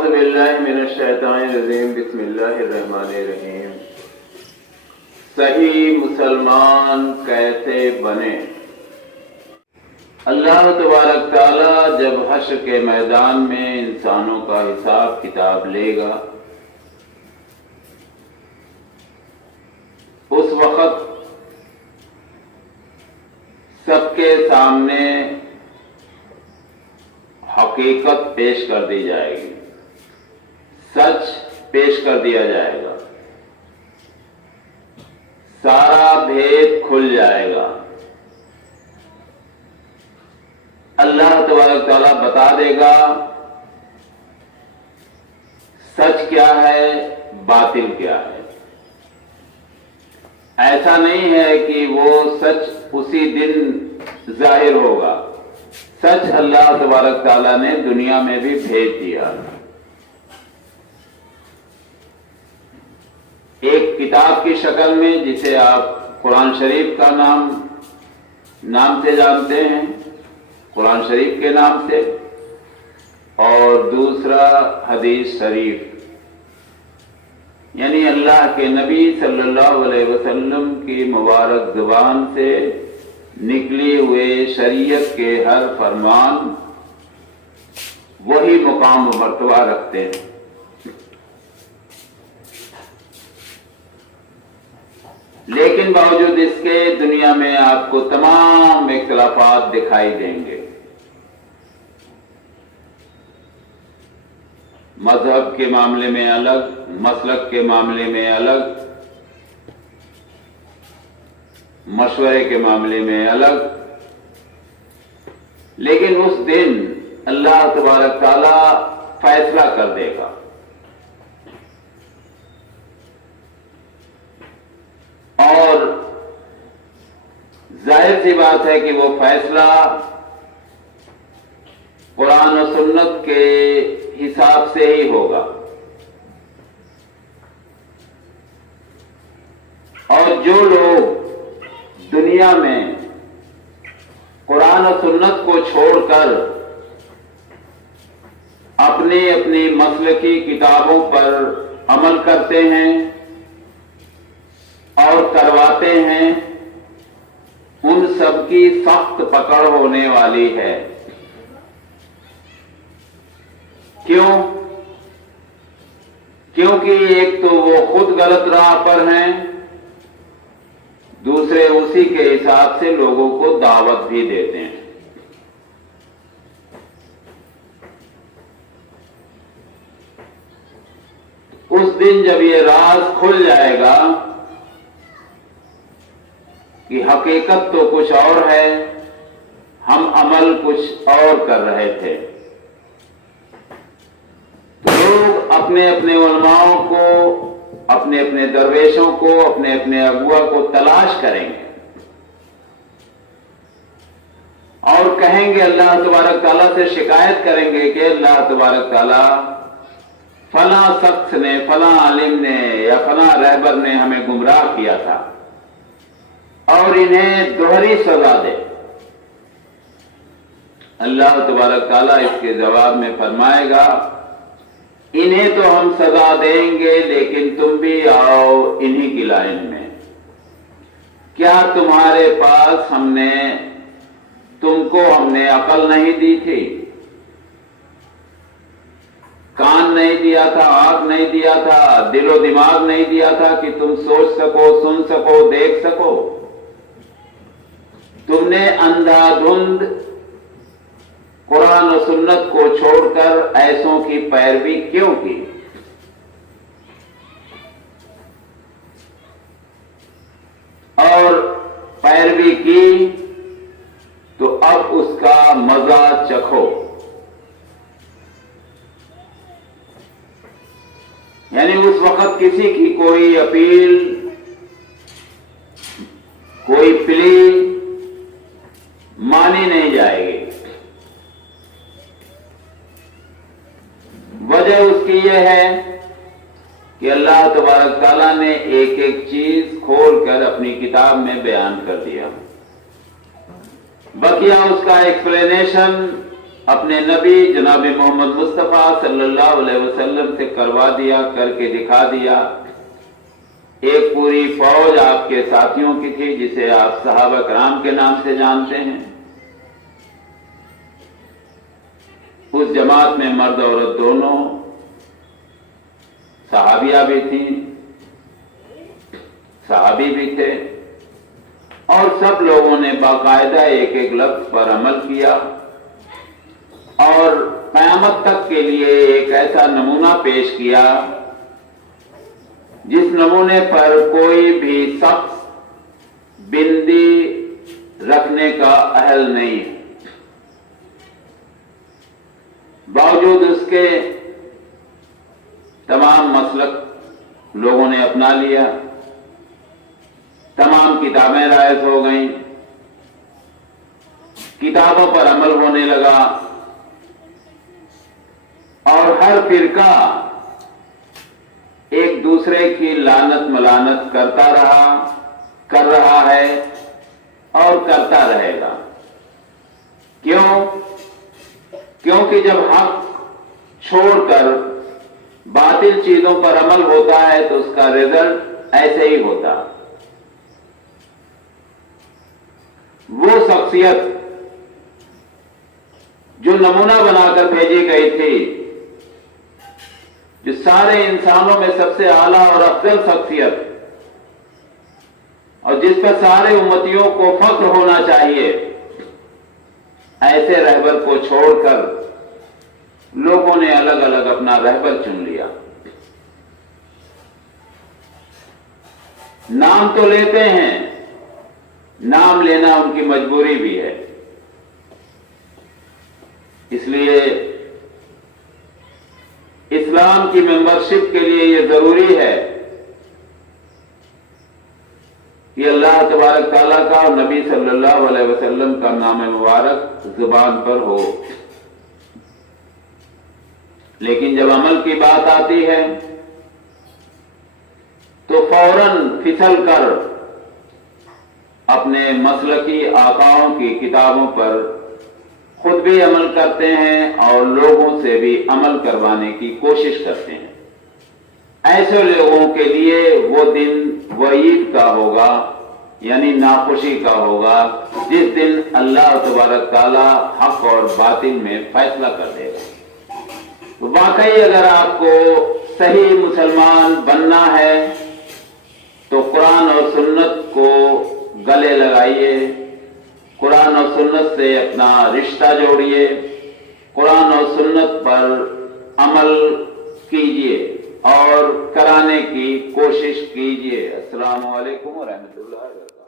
اعوذ باللہ من الشیطان الرجیم بسم اللہ الرحمن الرحیم۔ صحیح مسلمان کیسے بنے؟ اللہ تبارک تعالیٰ جب حشر کے میدان میں انسانوں کا حساب کتاب لے گا، اس وقت سب کے سامنے حقیقت پیش کر دی جائے گی، سچ پیش کر دیا جائے گا، سارا بھید کھل جائے گا۔ اللہ تبارک تعالیٰ بتا دے گا سچ کیا ہے، باطل کیا ہے۔ ایسا نہیں ہے کہ وہ سچ اسی دن ظاہر ہوگا، سچ اللہ تبارک تعالیٰ نے دنیا میں بھی بھیج دیا۔ ایک کتاب کی شکل میں، جسے آپ قرآن شریف کا نام سے جانتے ہیں، قرآن شریف کے نام سے، اور دوسرا حدیث شریف، یعنی اللہ کے نبی صلی اللہ علیہ وسلم کی مبارک زبان سے نکلی ہوئے شریعت کے ہر فرمان وہی مقام و مرتبہ رکھتے ہیں۔ لیکن باوجود اس کے دنیا میں آپ کو تمام اختلافات دکھائی دیں گے۔ مذہب کے معاملے میں الگ، مسلک کے معاملے میں الگ، مشورے کے معاملے میں الگ، لیکن اس دن اللہ تبارک تعالیٰ فیصلہ کر دے گا۔ اور ظاہر سی بات ہے کہ وہ فیصلہ قرآن و سنت کے حساب سے ہی ہوگا، اور جو لوگ دنیا میں قرآن و سنت کو چھوڑ کر اپنی اپنی مسلکی کتابوں پر عمل کرتے ہیں اور کرواتے ہیں، ان سب کی سخت پکڑ ہونے والی ہے۔ کیوں؟ کیونکہ ایک تو وہ خود غلط راہ پر ہیں، دوسرے اسی کے حساب سے لوگوں کو دعوت بھی دیتے ہیں۔ اس دن جب یہ راز کھل جائے گا کہ حقیقت تو کچھ اور ہے، ہم عمل کچھ اور کر رہے تھے، تو لوگ اپنے اپنے علماء کو، اپنے اپنے درویشوں کو، اپنے اپنے اغوا کو تلاش کریں گے اور کہیں گے، اللہ تبارک تعالیٰ سے شکایت کریں گے کہ اللہ تبارک تعالیٰ فلاں شخص نے، فلاں عالم نے یا فلاں رہبر نے ہمیں گمراہ کیا تھا، اور انہیں دوہری سزا دے۔ اللہ تبارک تعالیٰ اس کے جواب میں فرمائے گا، انہیں تو ہم سزا دیں گے، لیکن تم بھی آؤ انہی کی لائن میں۔ کیا تمہارے پاس تم کو ہم نے عقل نہیں دی تھی؟ کان نہیں دیا تھا، آنکھ نہیں دیا تھا، دل و دماغ نہیں دیا تھا کہ تم سوچ سکو، سن سکو، دیکھ سکو؟ تم نے اندھا دھند قرآن و سنت کو چھوڑ کر ایسوں کی پیروی کیوں کی؟ اور پیروی کی تو اب اس کا مزہ چکھو۔ یعنی اس وقت کسی کی کوئی اپیل، کوئی پلی مانی نہیں جائے گی۔ وجہ اس کی یہ ہے کہ اللہ تبارک تعالیٰ نے ایک ایک چیز کھول کر اپنی کتاب میں بیان کر دیا، بقیہ اس کا ایکسپلینیشن اپنے نبی جناب محمد مصطفیٰ صلی اللہ علیہ وسلم سے کروا دیا، کر کے دکھا دیا۔ ایک پوری فوج آپ کے ساتھیوں کی تھی جسے آپ صحابہ کرام کے نام سے جانتے ہیں۔ اس جماعت میں مرد عورت دونوں، صحابیہ بھی تھیں، صحابی بھی تھے، اور سب لوگوں نے باقاعدہ ایک ایک لفظ پر عمل کیا، اور قیامت تک کے لیے ایک ایسا نمونہ پیش کیا جس نمونے پر کوئی بھی شخص بندی رکھنے کا اہل نہیں ہے۔ باوجود اس کے تمام مسلک لوگوں نے اپنا لیا، تمام کتابیں رائج ہو گئیں، کتابوں پر عمل ہونے لگا، اور ہر فرقہ ایک دوسرے کی لعنت ملعنت کرتا رہا، کر رہا ہے اور کرتا رہے گا۔ کیونکہ جب حق چھوڑ کر باطل چیزوں پر عمل ہوتا ہے تو اس کا رزلٹ ایسے ہی ہوتا۔ وہ شخصیت جو نمونہ بنا کر بھیجی گئی تھی، جو سارے انسانوں میں سب سے اعلیٰ اور افضل شخصیت، اور جس پر سارے امتیوں کو فخر ہونا چاہیے، ایسے رہبر کو چھوڑ کر لوگوں نے الگ الگ اپنا رہبر چن لیا۔ نام تو لیتے ہیں، نام لینا ان کی مجبوری بھی ہے، اس لیے اسلام کی ممبرشپ کے لیے یہ ضروری ہے کہ اللہ تبارک تعالیٰ کا اور نبی صلی اللہ علیہ وسلم کا نام مبارک زبان پر ہو، لیکن جب عمل کی بات آتی ہے تو فوراً پھسل کر اپنے مسلکی آقاؤں کی کتابوں پر خود بھی عمل کرتے ہیں اور لوگوں سے بھی عمل کروانے کی کوشش کرتے ہیں۔ ایسے لوگوں کے لیے وہ دن وعید کا ہوگا، یعنی ناخوشی کا ہوگا، جس دن اللہ تبارک تعالیٰ حق اور باطل میں فیصلہ کر دے گا۔ واقعی اگر آپ کو صحیح مسلمان بننا ہے تو قرآن اور سنت کو گلے لگائیے، قرآن اور سنت سے اپنا رشتہ جوڑیے، قرآن اور سنت پر عمل کیجیے اور کرانے کی کوشش کیجیے۔ السلام علیکم ورحمۃ اللہ وبرکاتہ۔